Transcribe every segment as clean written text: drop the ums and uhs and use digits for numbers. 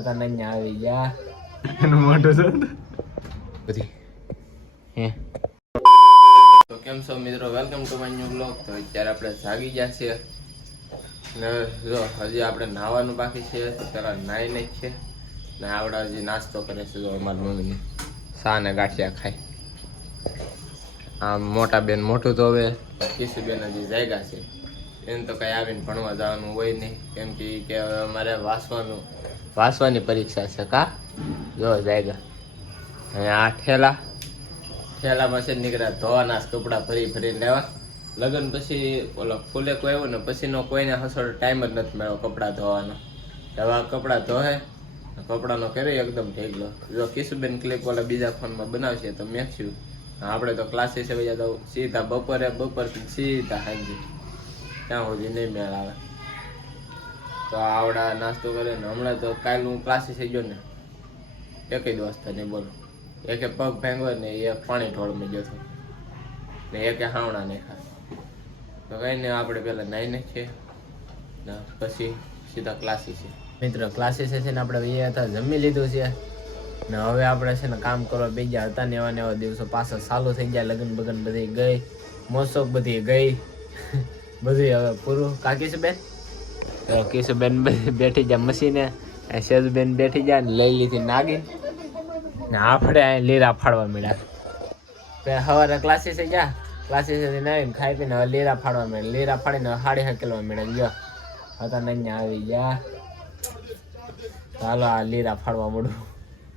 હતા નહીં આવી ગયા એનું મોટું છે બધી હે. તો કેમ છો મિત્રો, welcome to my new blog. તો અત્યારે આપણે જાગી ગયા છીએ ને જો હજી આપણે નાહવાનું બાકી છે તો પેલા નાહી નહીં છે ને આવડા હજી નાસ્તો કરે છે. જો અમારી મમ્મીને સા ને ગાંઠિયા ખાય. આમ મોટા બેન મોટું તો હવે કિસુ બેન હજી જાગ્યા છે. એને તો કઈ આવીને ભણવા જવાનું હોય નહીં, કેમ કે હવે અમારે વાંચવાની પરીક્ષા છે. કા જો જાગ્યા અને આ ઠેલામાં છે નીકળ્યા ધોવાના કપડાં ફરીને લેવા. લગ્ન પછી ઓલો ફૂલે કોઈ આવ્યું ને પછીનો કોઈને હસોડ ટાઈમ જ નથી મળ્યો કપડાં ધોવાનો. હવે કપડાં ધોહે કપડાનો કર્યો એકદમ ઢેગલો. જો કિશુબેન ક્લિપ ઓલા બીજા ફોનમાં બનાવશે તો મેક્સ્યું. આપણે તો ક્લાસીસ વયા તો સીધા બપોરથી સીધા સાંજે ત્યાં સુધી નહીં મેળ આવે. તો આવડા નાસ્તો કરે ને હમણાં તો કાલ હું ક્લાસીસ ગયો ને એક જ વાસ્તા નહીં બોલો. એકે પગ ભાંગો ને એ પાણી ઢોળમાં ગયો હતો ને એકે હાવણા નહીં ખા. તો કઈ નહીં, આપણે પેલા નાઈ નાખીએ ને પછી સીધા ક્લાસીસ છે. મિત્રો ક્લાસીસ છે ને આપણે એ હતા જમી લીધું છે ને હવે આપણે છે ને કામ કરવા બેગ્યા હતા ને એવા દિવસો પાછા ચાલુ થઈ ગયા. લગ્ન બગન બધી ગઈ, મોસોક બધી ગઈ, બધું હવે પૂરું. કાકીશુબેન બેઠી જાય મશીને, સેજુબેન બેઠી જાય ને લઈ લીધી નાગી ને આપણે અહીં લીરા ફાડવા મળ્યા. સવારે ક્લાસીસે ગયા, ક્લાસીસેથી આવીને ખાઈ પીને હવે લીરા ફાડવા મળ્યા. લીરા ફાડીને હાડી હકેલવા મળ્યા. ગયો હતા નહીં આવી ગયા. ચાલો આ લીરા ફાડવા મળું.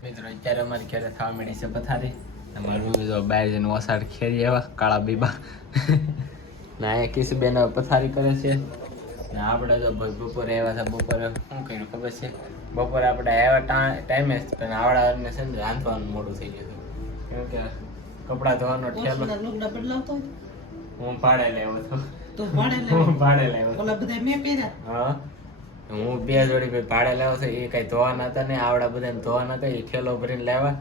મિત્રો અત્યારે અમારી ઘરે થવા મળી છે પથારી. અમારું જો બહાર જઈને ઓસાડ ખેરી એવા કાળા બીબા ને અહીંયા કિશુબેન પથારી કરે છે ને આપણે તો બપોરે આવ્યા હતા. બપોરે શું કર્યું ખબર છે? બપોરે આપણે આવ્યા ટાઈમે જ પણ આવડાને છે ને રાંધવાનું મોડું થઈ ગયું. કેમ કે કપડાં ધોવાનો ઠેલો હું ભાડે લાવ્યો હતો. હા, હું બે જોડી ભાડે લાવ્યો હતો. એ કઈ ધોવાના હતા ને આવડા બધા ધોવાના હતા. એ ઠેલો ભરીને લાવ્યા.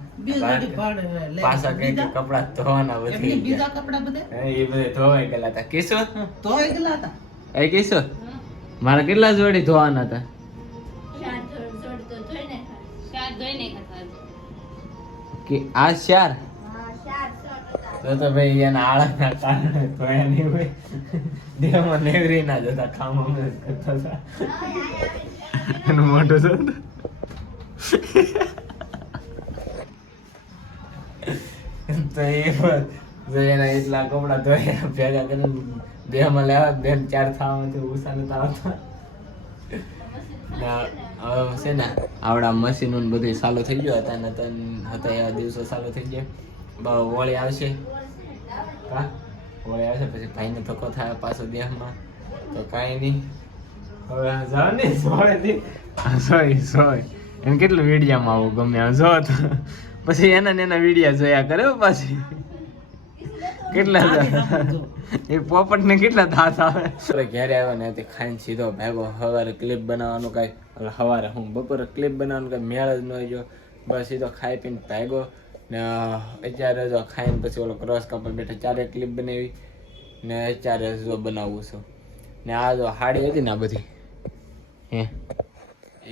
પાછા કઈ કપડા ધોવાના વધી ગયા. એ બધા ધોવાઈ ગયેલા હતા. કિશોર ધોવાઈ ગયેલા હતા. એ કિશોર મારા કેટલા જોડી ધોવાના હતા? આ 4 તો ભાઈ એના આળાના કારણે ધોયા નહીં હોય. દેહમાં નેવરી ના જતા કામમાં કરતા હતા. એનું મોટું છે તો એ એના એટલા કપડા ધોયા ભેગા કરીને દેહમાં લેવા બેન 4 થવામાંથી ઉષા નતા આવતા. હવે છે ને આવડા મશીનો બધું ચાલુ થઈ ગયો હતા ને હતા એવા દિવસો ચાલુ થઈ ગયા. હોળી આવશે પછી ભાઈને ધક્કો થાય પાછો દેહમાં તો કાંઈ નહીં. હવે જાવ ને સોય એને કેટલું વિડીયામાં આવું ગમે જો તો પછી એના વિડીયા જોયા કરે પાછી. કેટલા એ પોપટ ને કેટલા દાંત આવે. ઘરે આવ્યો ને તે ખાઈને સીધો ભેગો. સવારે ક્લિપ બનાવવાનું કઈ સવારે હું બપોરે ક્લિપ બનાવવાનું કઈ મેળ જ ન ગયો. બસ સીધો ખાઈ પીને ભાગ્યો ને અત્યારે જો ખાઈને પછી ઓલો ક્રોસ કપડ બેઠા 4 ક્લિપ બનાવી ને અત્યારે જો બનાવવું છું. ને આ જો હાડી હતી ને આ બધી હે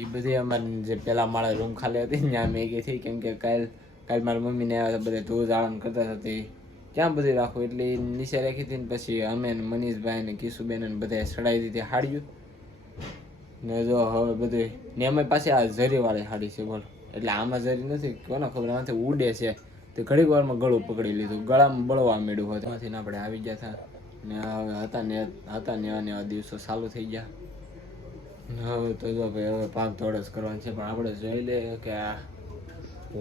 એ બધી અમારી જે પેલા માળે રૂમ ખાલી હતી ને ત્યાં મેગી થઈ. કેમ કે કાલ મારી મમ્મીને આવ્યા બધા ધૂળ જાળન કરતા હતા તે ક્યાં બધી રાખવું એટલે નીચે રાખી હતી ને પછી અમે મનીષભાઈ ને કિશુબેન ને બધા ચડાવી દીધી હાડ્યું ને જો હવે બધું ને અમે પાસે આ ઝરીવાળી હાડી છે બોલો. એટલે આમાં જરી નથી કોને ખબર, આમાંથી ઉડે છે તો ઘડીક વારમાં ગળું પકડી લીધું, ગળામાં બળવા માંડ્યું હતું. એમાંથી આપણે આવી ગયા હતા ને હવે હતા ને એવા દિવસો ચાલુ થઈ ગયા. હવે તો જો ભાઈ હવે ભાગ દોડ જ કરવાની છે. પણ આપણે જોઈ લે કે આ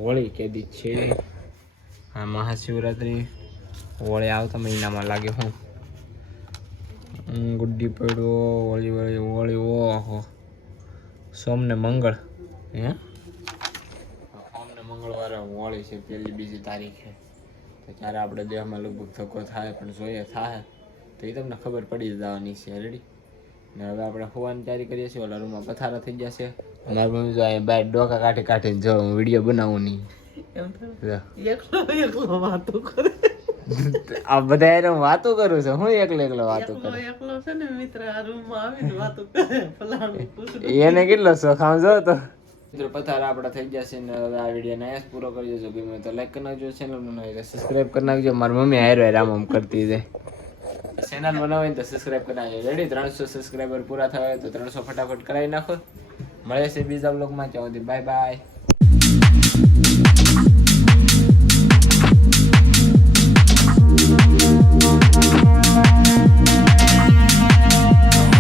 હોળી કેદી છે. આ મહાશિવરાત્રિ હોળી આવતા મહિનામાં લાગે. હું ગુડ્ડી પડ્યો હોળી ઓહો સોમને મંગળ હે મંગળવારે હોળી છે, 1લી-2જી તારીખે. તો ત્યારે આપણે દેહમાં લગભગ ધક્કો થાય પણ જોઈએ થાય તો એ તમને ખબર પડી જવાની છે. રેડી ને હવે આપણે હોવાની તૈયારી કરીએ છીએ. ઓલા રૂમમાં પથારા થઈ ગયા છે. મારી મમ્મી જો અહીં બહાર ડોકા કાઢીને જો હું વિડીયો બનાવું નહીં. આ બધા એને વાતો કરું છું. હું એકલો વાતો કરું. એને કેટલો શોખ આમ જો તો મિત્રો પથારા આપણા થઈ ગયા છે ને હવે આ વિડીયો અહીંયા જ પૂરો કરી દેજો. ગમે તો લાઈક કરી નાખજો, ચેનલ બનાવી સબસ્ક્રાઈબ કરી નાખજો. મારી મમ્મી હારે રામ આમ કરતી છે. ચેનલ બનાવીને તો સબસ્ક્રાઈબ કરી નાખજો. રેડી 300 સબસ્ક્રાઈબર પૂરા થયા તો 300 ફટાફટ કરાવી નાખો. મળે છે બીજા બ્લોગમાં. ત્યાં સુધી બાય બાય.